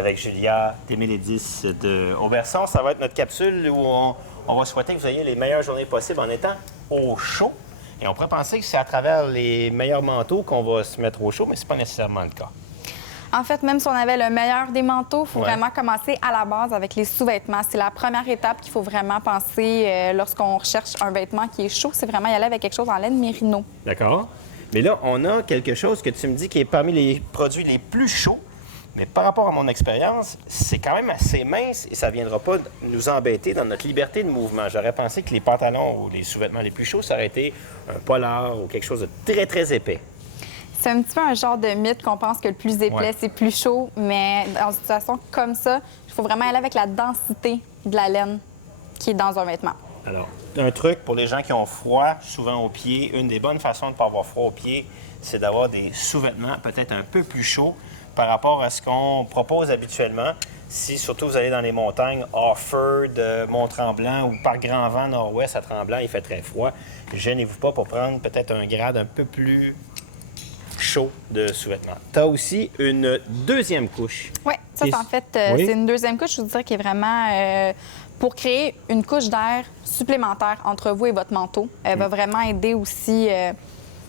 avec Julia Témélédis de Auberçon. Ça va être notre capsule où on va souhaiter que vous ayez les meilleures journées possibles en étant au chaud. Et on pourrait penser que c'est à travers les meilleurs manteaux qu'on va se mettre au chaud, mais c'est pas nécessairement le cas. En fait, même si on avait le meilleur des manteaux, il faut Ouais. vraiment commencer à la base avec les sous-vêtements. C'est la première étape qu'il faut vraiment penser lorsqu'on recherche un vêtement qui est chaud. C'est vraiment y aller avec quelque chose en laine mérino. D'accord? Mais là, on a quelque chose que tu me dis qui est parmi les produits les plus chauds. Mais par rapport à mon expérience, c'est quand même assez mince et ça ne viendra pas nous embêter dans notre liberté de mouvement. J'aurais pensé que les pantalons ou les sous-vêtements les plus chauds, ça aurait été un polar ou quelque chose de très, très épais. C'est un petit peu un genre de mythe qu'on pense que le plus épais, Ouais. c'est plus chaud. Mais dans une situation comme ça, il faut vraiment aller avec la densité de la laine qui est dans un vêtement. Alors, un truc pour les gens qui ont froid, souvent aux pieds, une des bonnes façons de ne pas avoir froid aux pieds, c'est d'avoir des sous-vêtements peut-être un peu plus chauds par rapport à ce qu'on propose habituellement. Si surtout vous allez dans les montagnes, Offord, Mont-Tremblant ou par grand vent nord-ouest à Tremblant, il fait très froid. Gênez-vous pas pour prendre peut-être un grade un peu plus chaud de sous-vêtements. Tu as aussi une deuxième couche. Oui, ça, Et- en fait, Oui. c'est une deuxième couche, je vous dirais, qui est vraiment pour créer une couche d'air supplémentaire entre vous et votre manteau. Elle va vraiment aider aussi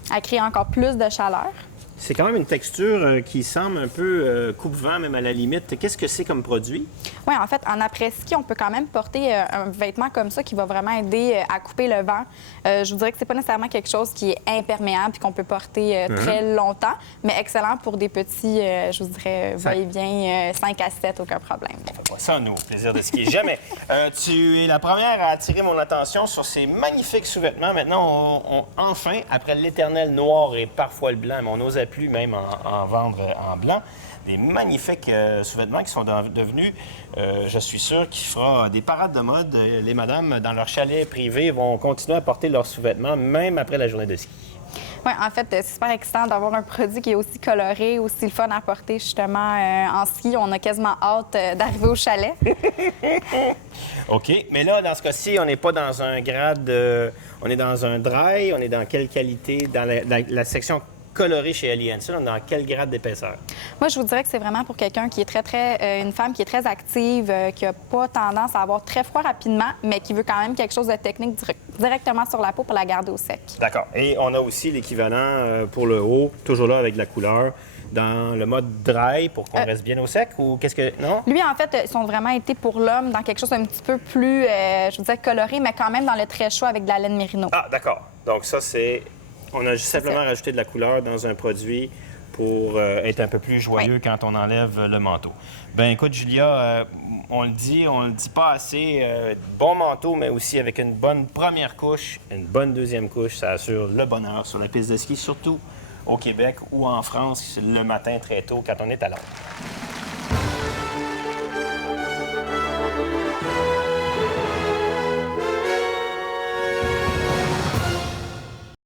à créer encore plus de chaleur. C'est quand même une texture qui semble un peu coupe-vent, même à la limite. Qu'est-ce que c'est comme produit? Oui, en fait, en après-ski, on peut quand même porter un vêtement comme ça qui va vraiment aider à couper le vent. Je vous dirais que c'est pas nécessairement quelque chose qui est imperméable et qu'on peut porter très longtemps, mais excellent pour des petits, je vous dirais, va-et-vient 5 à 7, aucun problème. On fait pas ça, nous, au plaisir de skier. Jamais. Tu es la première à attirer mon attention sur ces magnifiques sous-vêtements. Maintenant, enfin, après l'éternel noir et parfois le blanc, mais on n'osait plus même en vendre en blanc, des magnifiques sous-vêtements qui sont devenus, je suis sûr, qui fera des parades de mode. Les madames, dans leur chalet privé, vont continuer à porter leurs sous-vêtements, même après la journée de ski. Oui, en fait, c'est super excitant d'avoir un produit qui est aussi coloré, aussi le fun à porter justement en ski. On a quasiment hâte d'arriver au chalet. OK. Mais là, dans ce cas-ci, on n'est pas dans un grade... on est dans un dry. On est dans quelle qualité? Dans la section colorée chez Ali Hansen, on est dans quel grade d'épaisseur? Moi, je vous dirais que c'est vraiment pour quelqu'un qui est une femme qui est très active, qui n'a pas tendance à avoir très froid rapidement, mais qui veut quand même quelque chose de technique directement sur la peau pour la garder au sec. D'accord. Et on a aussi l'équivalent pour le haut, toujours là avec de la couleur, dans le mode dry pour qu'on reste bien au sec ou qu'est-ce que... Non? Lui, en fait, ils ont vraiment été pour l'homme dans quelque chose d'un petit peu plus, je vous dirais, coloré, mais quand même dans le très chaud avec de la laine mérino. Ah, d'accord. Donc ça, c'est... On a juste simplement rajouté de la couleur dans un produit pour être un peu plus joyeux quand on enlève le manteau. Ben écoute, Julia, on le dit pas assez. Bon manteau, mais aussi avec une bonne première couche, une bonne deuxième couche, ça assure le bonheur sur la piste de ski, surtout au Québec ou en France le matin très tôt quand on est à l'heure.